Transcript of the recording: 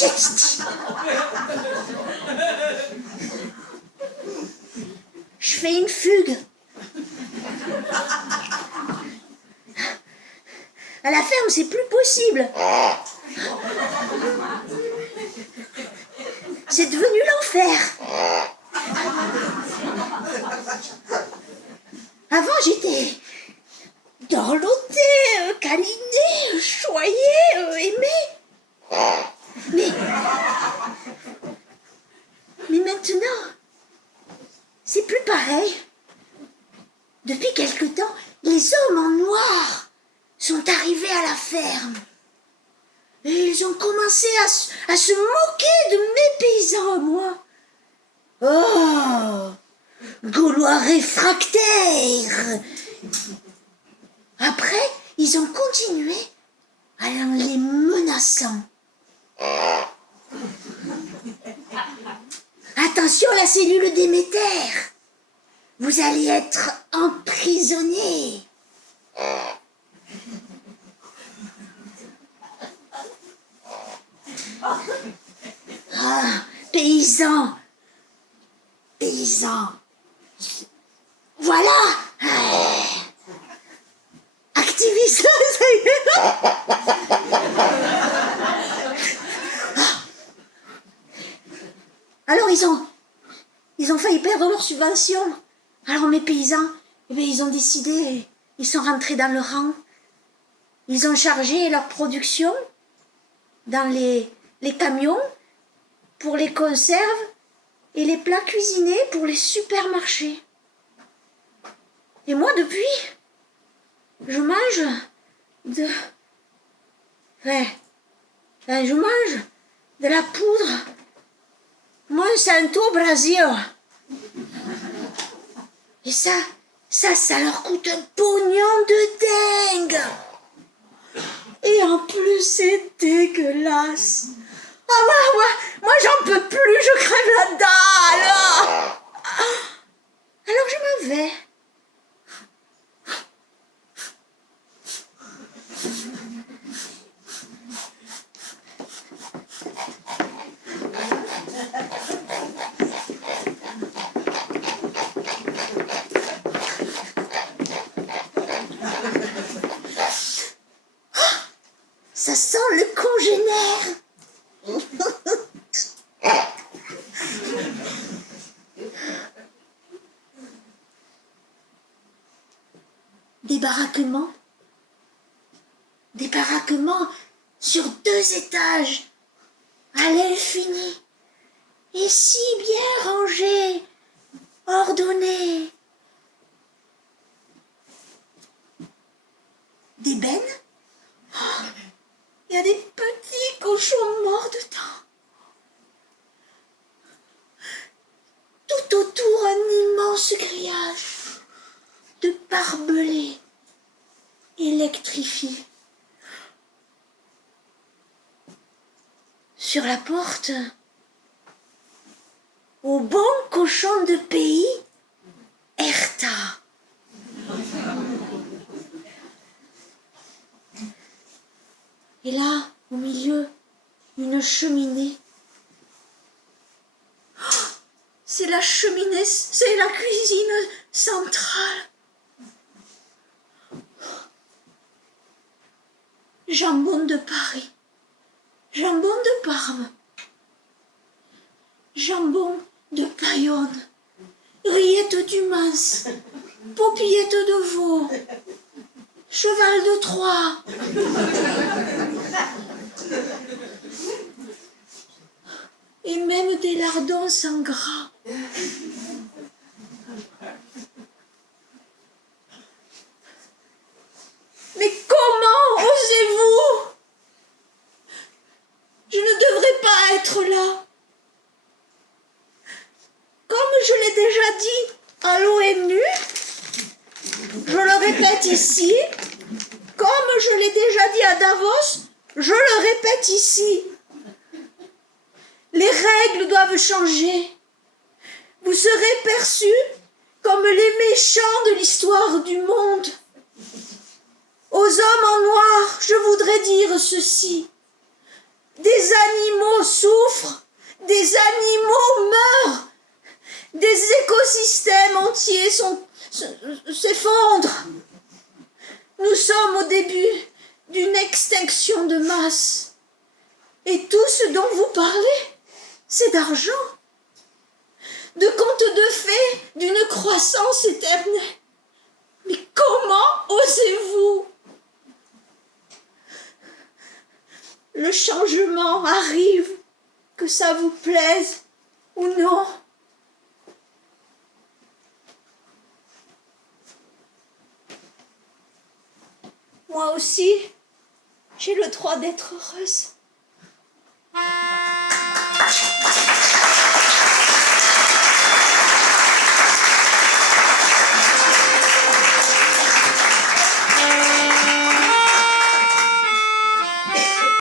Chut. Je fais une fugue. À la ferme, c'est plus possible. C'est devenu l'enfer. Avant, j'étais dorlotée, câlinée, choyée, aimée. Mais maintenant, c'est plus pareil. Depuis quelque temps, les hommes en noir sont arrivés à la ferme. Et ils ont commencé à se moquer de mes paysans à moi. Oh, Gaulois réfractaires. Après, ils ont continué en les menaçant. Attention, la cellule Déméter. Vous allez être emprisonné. Ah, paysans. Voilà. Activiste, ça y est. Alors ils ont failli perdre leur subvention. Alors mes paysans, ils ont décidé, ils sont rentrés dans le rang. Ils ont chargé leur production dans les camions pour les conserves et les plats cuisinés pour les supermarchés. Et moi, depuis, je mange je mange de la poudre Monsanto Brasil. Et ça leur coûte un pognon de dingue. Et en plus, c'est dégueulasse. Ah, moi, j'en peux plus, je crève la dalle. Alors je m'en vais. Ça sent le congénère. Des baraquements sur 2 étages, à l'infini, et si bien rangés, ordonnés. Des bennes. Il y a des petits cochons morts dedans. Tout autour, un immense grillage de barbelés électrifiés. Sur la porte, au bon cochon de pays, Erta. Et là, au milieu, une cheminée. C'est la cheminée, c'est la cuisine centrale. Jambon de Paris, jambon de Parme, jambon de Bayonne, rillettes du Mans, popillettes de veau, cheval de Troie. Et même des lardons sans gras. Mais comment osez-vous? Je ne devrais pas être là. Comme je l'ai déjà dit à l'ONU, je le répète ici, comme je l'ai déjà dit à Davos, je le répète ici. Les règles doivent changer. Vous serez perçus comme les méchants de l'histoire du monde. Aux hommes en noir, je voudrais dire ceci. Des animaux souffrent, des animaux meurent, des écosystèmes entiers s'effondrent. Nous sommes au début d'une extinction de masse. Et tout ce dont vous parlez, c'est d'argent, de contes de fées, d'une croissance éternelle. Mais comment osez-vous? Le changement arrive, que ça vous plaise ou non. Moi aussi, j'ai le droit d'être heureuse.